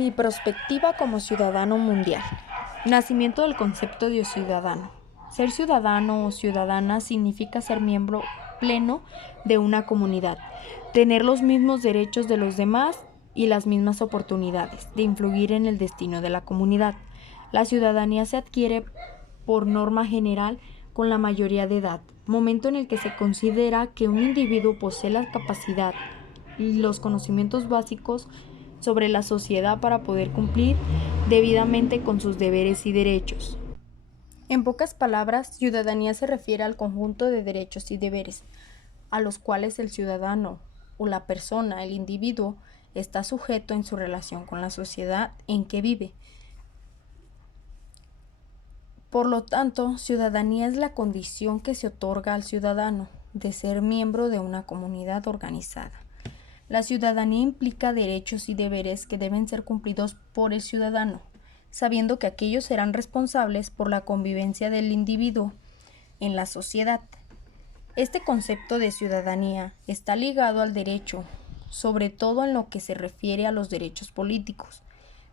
Mi perspectiva como ciudadano mundial. Nacimiento del concepto de ciudadano. Ser ciudadano o ciudadana significa ser miembro pleno de una comunidad, tener los mismos derechos de los demás y las mismas oportunidades de influir en el destino de la comunidad. La ciudadanía se adquiere por norma general con la mayoría de edad, momento en el que se considera que un individuo posee la capacidad y los conocimientos básicos sobre la sociedad para poder cumplir debidamente con sus deberes y derechos. En pocas palabras, ciudadanía se refiere al conjunto de derechos y deberes a los cuales el ciudadano o la persona, el individuo, está sujeto en su relación con la sociedad en que vive. Por lo tanto, ciudadanía es la condición que se otorga al ciudadano de ser miembro de una comunidad organizada. La ciudadanía implica derechos y deberes que deben ser cumplidos por el ciudadano, sabiendo que aquellos serán responsables por la convivencia del individuo en la sociedad. Este concepto de ciudadanía está ligado al derecho, sobre todo en lo que se refiere a los derechos políticos,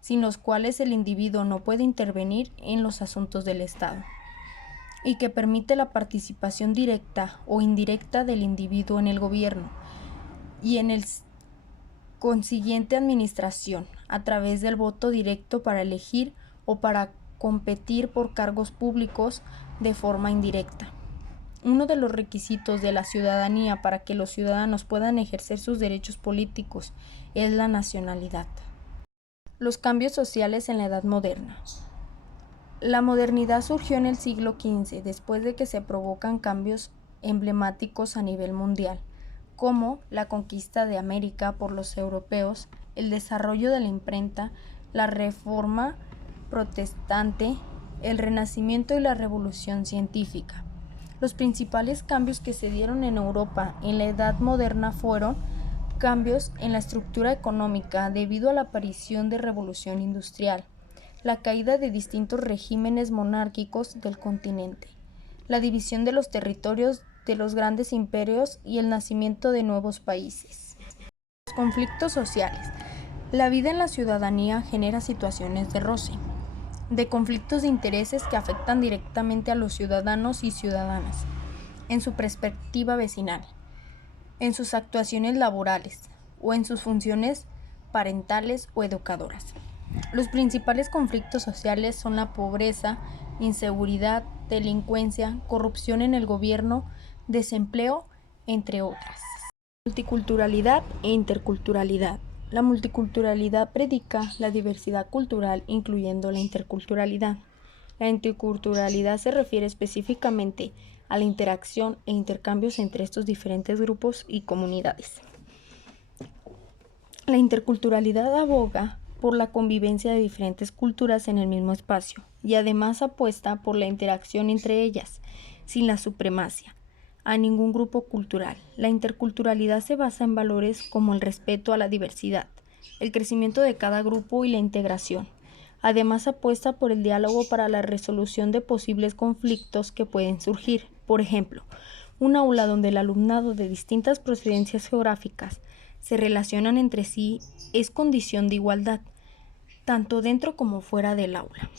sin los cuales el individuo no puede intervenir en los asuntos del Estado, y que permite la participación directa o indirecta del individuo en el gobierno y en el consiguiente administración, a través del voto directo para elegir o para competir por cargos públicos de forma indirecta. Uno de los requisitos de la ciudadanía para que los ciudadanos puedan ejercer sus derechos políticos es la nacionalidad. Los cambios sociales en la Edad Moderna. La modernidad surgió en el siglo XV, después de que se provocan cambios emblemáticos a nivel mundial, como la conquista de América por los europeos, el desarrollo de la imprenta, la reforma protestante, el Renacimiento y la Revolución científica. Los principales cambios que se dieron en Europa en la Edad Moderna fueron cambios en la estructura económica debido a la aparición de revolución industrial, la caída de distintos regímenes monárquicos del continente, la división de los territorios de los grandes imperios y el nacimiento de nuevos países. Los conflictos sociales. La vida en la ciudadanía genera situaciones de roce, de conflictos de intereses que afectan directamente a los ciudadanos y ciudadanas, en su perspectiva vecinal, en sus actuaciones laborales o en sus funciones parentales o educadoras. Los principales conflictos sociales son la pobreza, inseguridad, delincuencia, corrupción en el gobierno, desempleo, entre otras. Multiculturalidad e interculturalidad. La multiculturalidad predica la diversidad cultural, incluyendo la interculturalidad. La interculturalidad se refiere específicamente a la interacción e intercambios entre estos diferentes grupos y comunidades. La interculturalidad aboga por la convivencia de diferentes culturas en el mismo espacio y además apuesta por la interacción entre ellas, sin la supremacía a ningún grupo cultural. La interculturalidad se basa en valores como el respeto a la diversidad, el crecimiento de cada grupo y la integración. Además apuesta por el diálogo para la resolución de posibles conflictos que pueden surgir. Por ejemplo, un aula donde el alumnado de distintas procedencias geográficas se relacionan entre sí es condición de igualdad, tanto dentro como fuera del aula.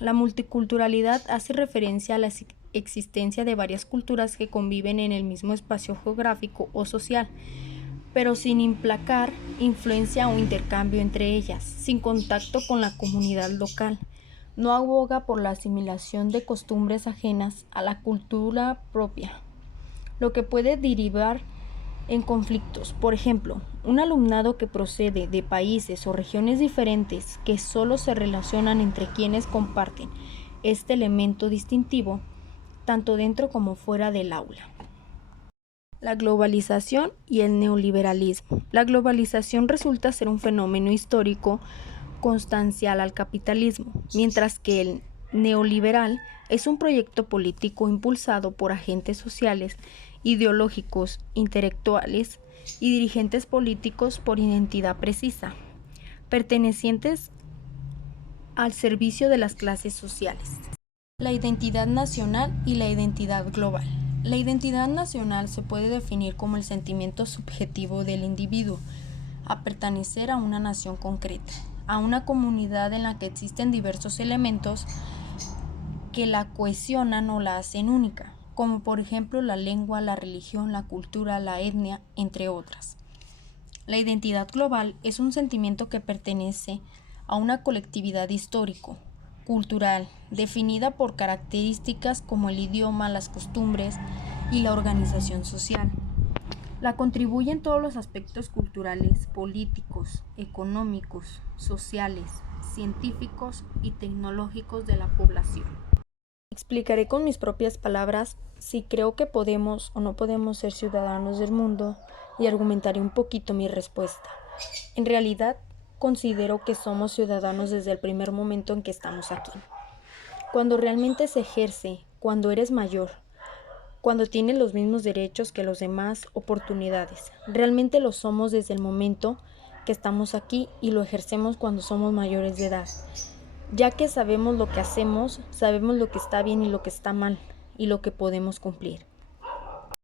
La multiculturalidad hace referencia a la existencia de varias culturas que conviven en el mismo espacio geográfico o social, pero sin implicar influencia o intercambio entre ellas, sin contacto con la comunidad local. No aboga por la asimilación de costumbres ajenas a la cultura propia, lo que puede derivar en conflictos. Por ejemplo, un alumnado que procede de países o regiones diferentes que solo se relacionan entre quienes comparten este elemento distintivo, tanto dentro como fuera del aula. La globalización y el neoliberalismo. La globalización resulta ser un fenómeno histórico constancial al capitalismo, mientras que el neoliberal es un proyecto político impulsado por agentes sociales, ideológicos, intelectuales y dirigentes políticos por identidad precisa, pertenecientes al servicio de las clases sociales. La identidad nacional y la identidad global. La identidad nacional se puede definir como el sentimiento subjetivo del individuo a pertenecer a una nación concreta, a una comunidad en la que existen diversos elementos que la cohesionan o la hacen única, como por ejemplo la lengua, la religión, la cultura, la etnia, entre otras. La identidad global es un sentimiento que pertenece a una colectividad histórico, cultural, definida por características como el idioma, las costumbres y la organización social. La contribuye en todos los aspectos culturales, políticos, económicos, sociales, científicos y tecnológicos de la población. Explicaré con mis propias palabras si creo que podemos o no podemos ser ciudadanos del mundo y argumentaré un poquito mi respuesta. En realidad, considero que somos ciudadanos desde el primer momento en que estamos aquí. Cuando realmente se ejerce, cuando eres mayor, cuando tienes los mismos derechos que los demás, oportunidades. Realmente lo somos desde el momento que estamos aquí y lo ejercemos cuando somos mayores de edad, ya que sabemos lo que hacemos, sabemos lo que está bien y lo que está mal y lo que podemos cumplir.